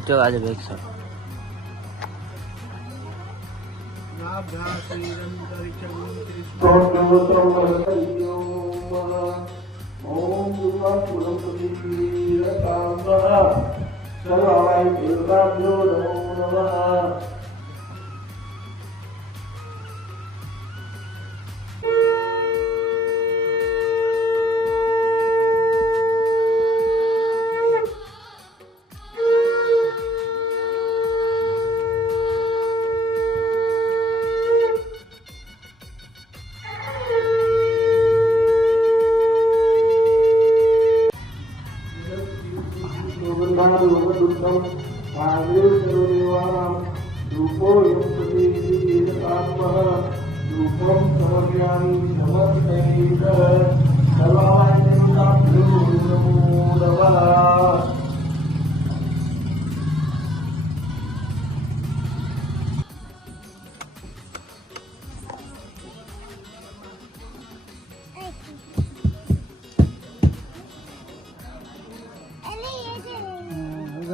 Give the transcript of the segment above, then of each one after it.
उल्टे वाले बैग सब।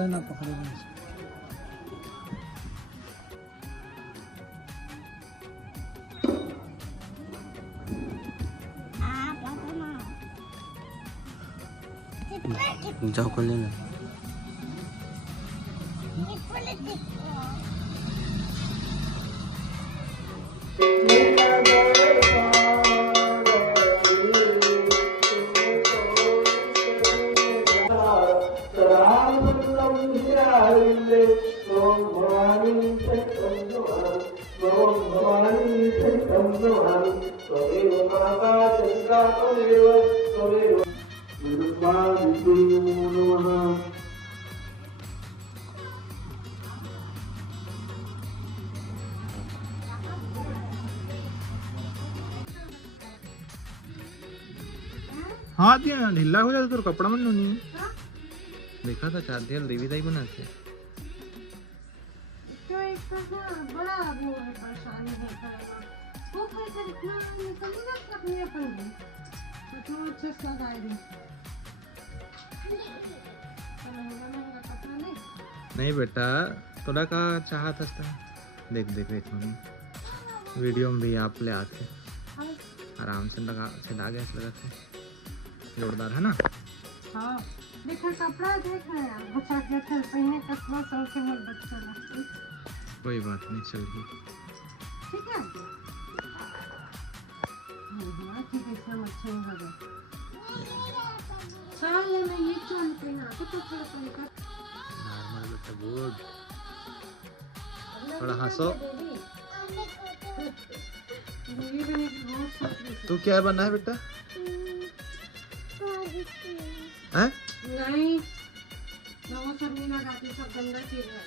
ना पकड़े जाओ खोल लेना। हाथ दिया ढीला हो जाता तो कपड़ा मन नहीं देखा था चार दिया देवी दाई बनाते तो एक बड़ा वो है परेशानी होता है वो कैसे इतना निकल नहीं सकती अपन तो अच्छे से लगाए दे नहीं बेटा थोड़ा का चाहत था देख देख देख वीडियो में भी आप ले आते आराम से लगा गया लगाते जोरदार है ना। हाँ देखो कपड़ा देख रहे हैं बच्चा के चल पहने कसवा सौ के मोल बच्चा कोई बात नहीं चल गई ठीक है। हाँ ठीक है इसमें अच्छे हो गए साल में ये चोल पहना तो थोड़ा पहना नॉर्मल बेटा गुड थोड़ा हंसो। तू क्या बना है बेटा हैं? नहीं वो सब नहीं लगाती सब गंदा चीज है।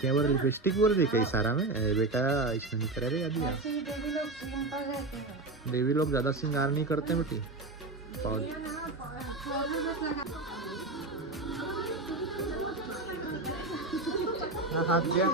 क्या बोल लिपस्टिक बोल रही कई सारा में बेटा इसमें नहीं करे रे अभी ऐसे ही देवी लोग सिंपल रहते हैं देवी लोग ज्यादा श्रृंगार नहीं करते बेटी हाँ क्या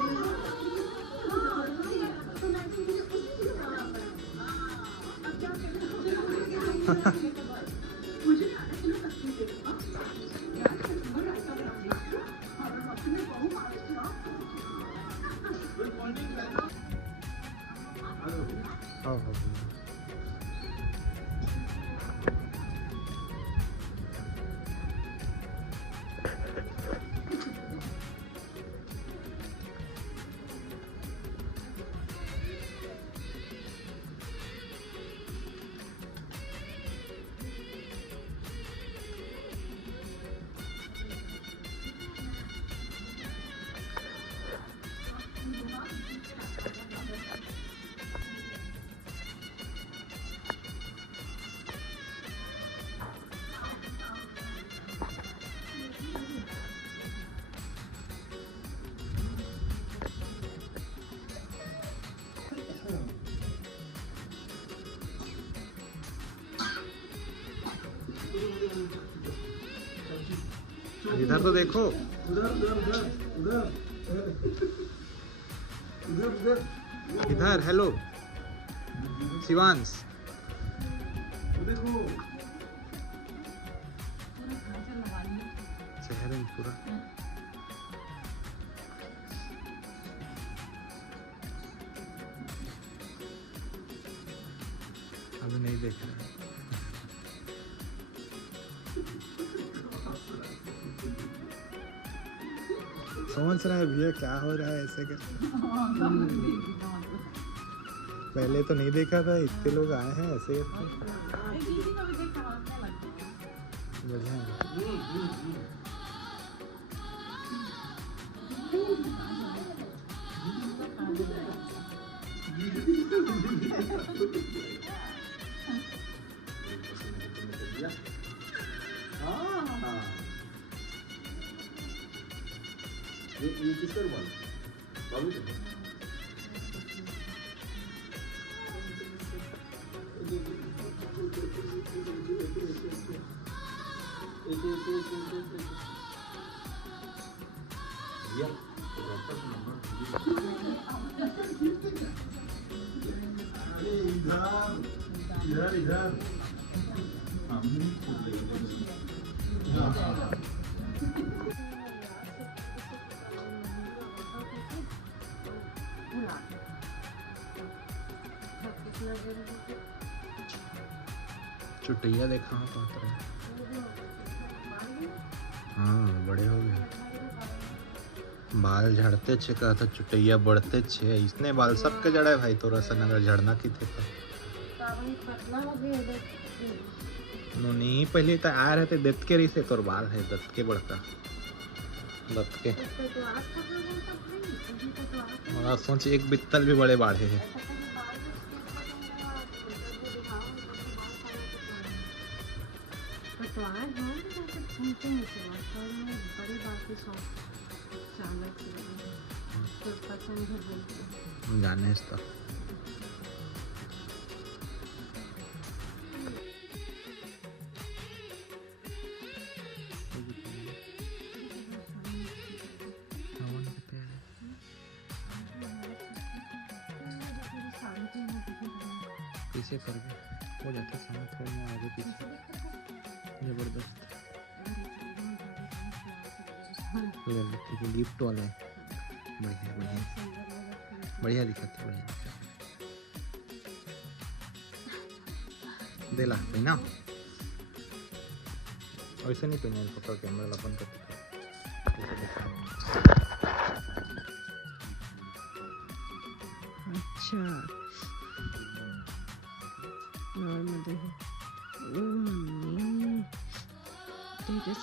इधर तो देखो इधर हेलो शिवांश चेहरे में पूरा अभी नहीं देख रहा। समझ रहा है भैया क्या हो रहा है ऐसे कर। पहले तो नहीं देखा था, इतने लोग आए हैं ऐसे करके। बढ़िया है। ये किसका रुमाल? बाबू का? इधर इधर चुटैया देखा हूँ कहाँ तरह। हाँ बड़े हो गए, बाल झड़ते छे। कहा था चुटैया बढ़ते छे, इसने बाल सबके जड़े भाई। तोरा सन अगर झड़ना की थे तो नहीं, पहले तो आ रहे थे दत्त के रही से। तोर बाल है दत्त के बड़का, दत्त के। और सोच एक बित्तल भी बड़े बाढ़े हैं। जाने तो पीछे कर भी हो जाता समय थोड़ा मैं आगे पीछे जबरदस्त। ठीक है, गिफ्ट वाला है। बढ़िया बढ़िया बढ़िया दिखाते, बढ़िया देला पहना। ऐसे नहीं पहना, पकड़ कैमरा अपन करते। अच्छा और मदे है। ओ मम्मी तेरे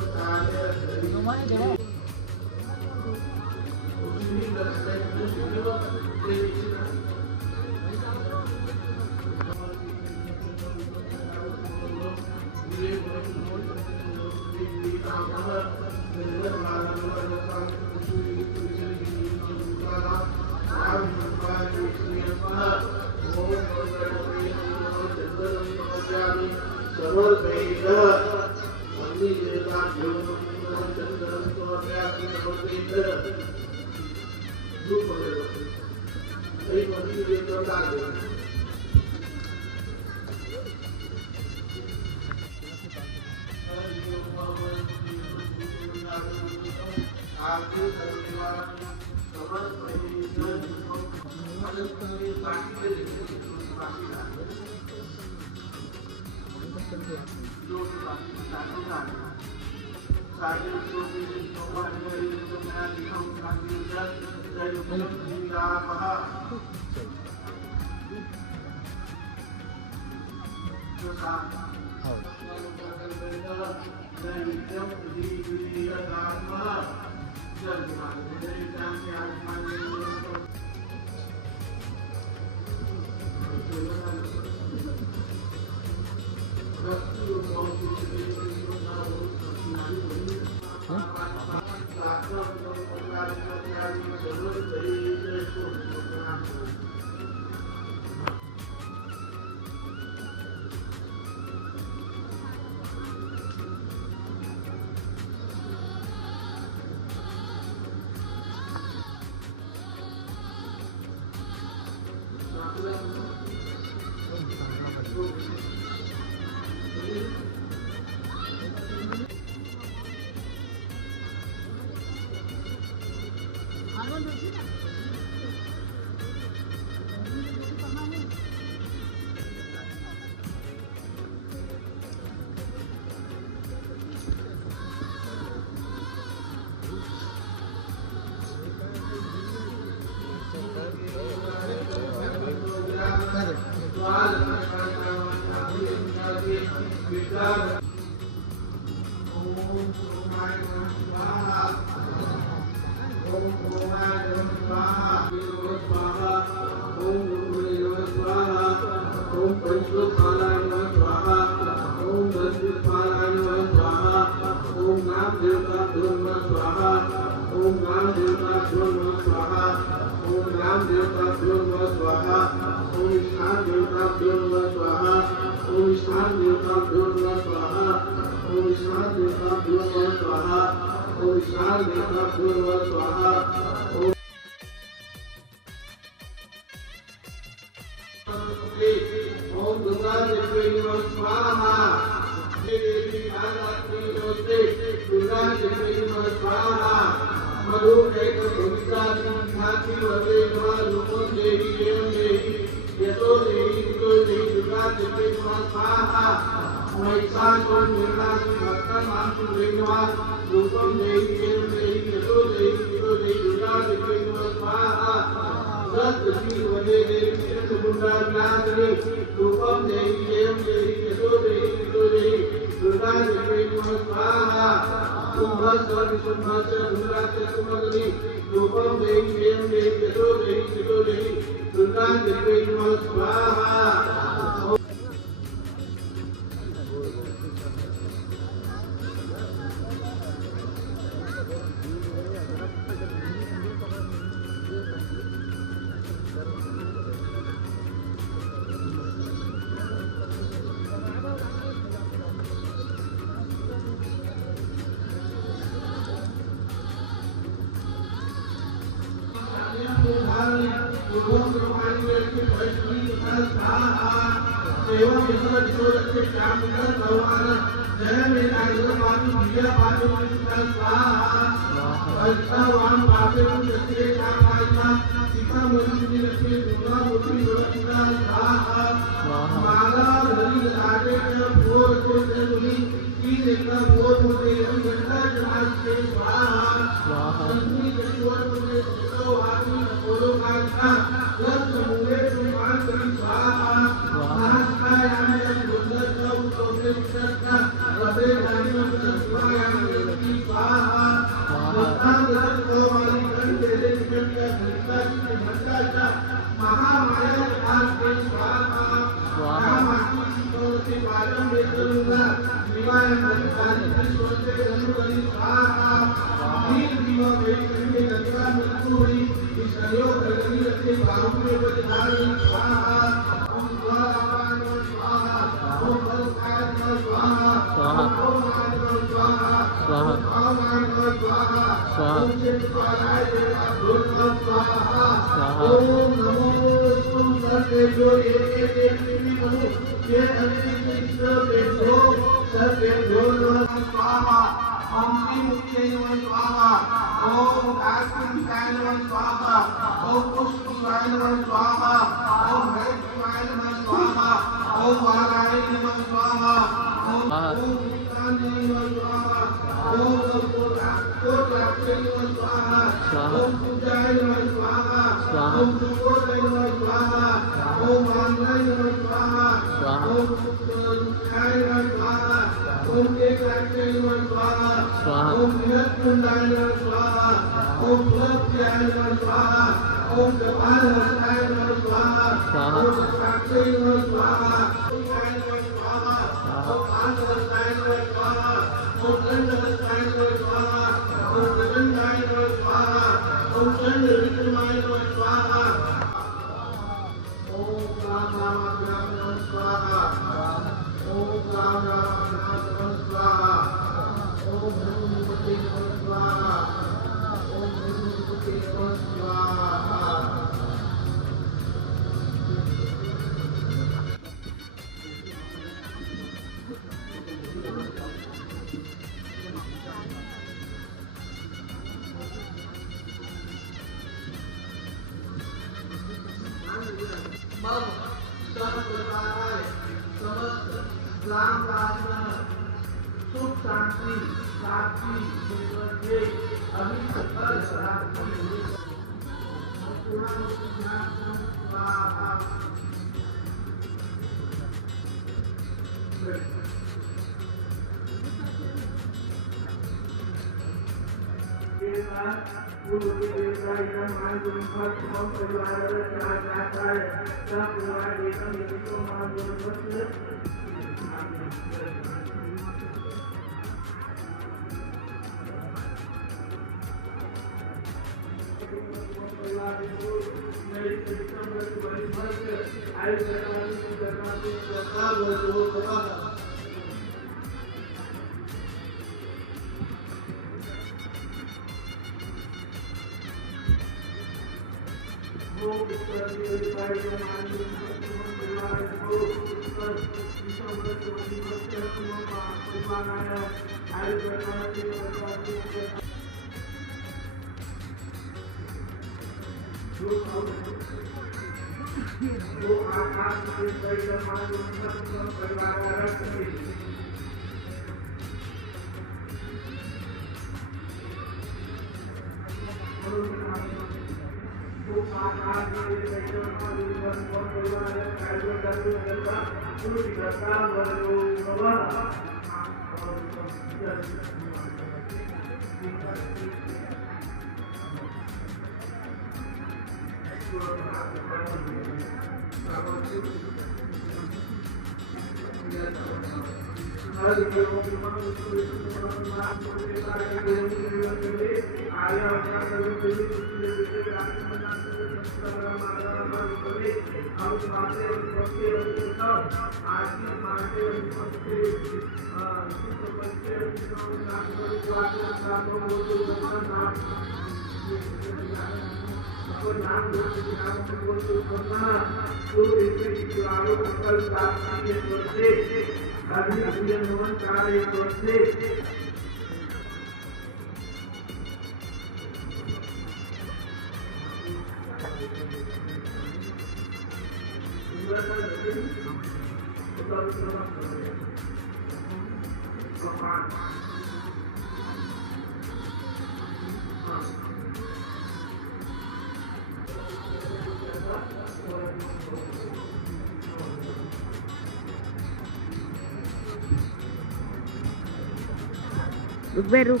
रुक बे रुक।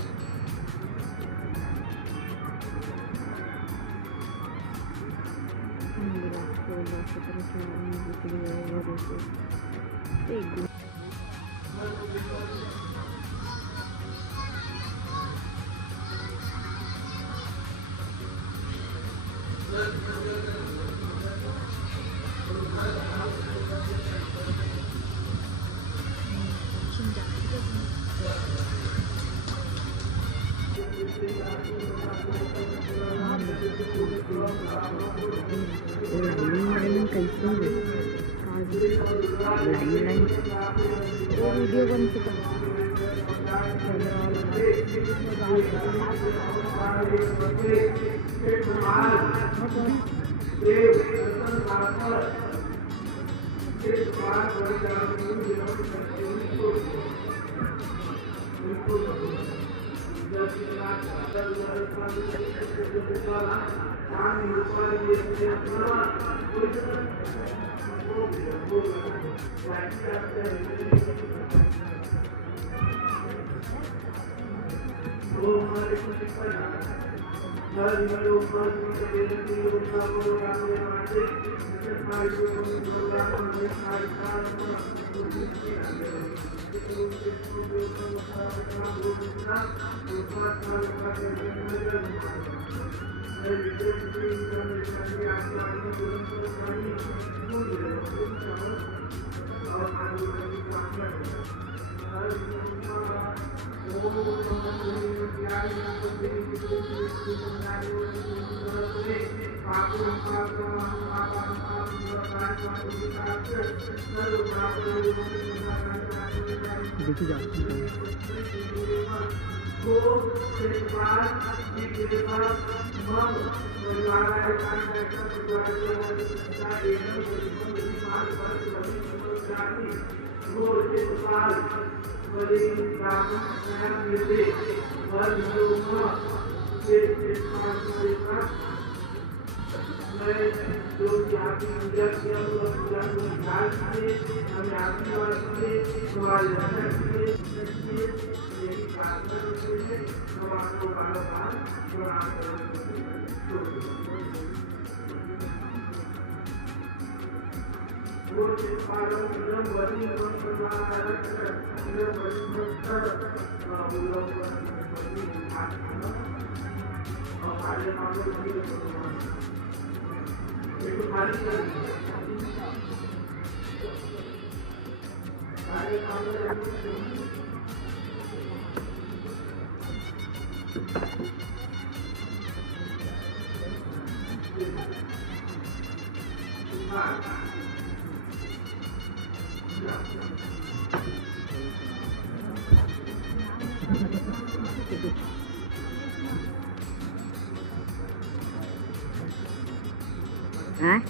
वीडियो बन चुका देखी जा हाँ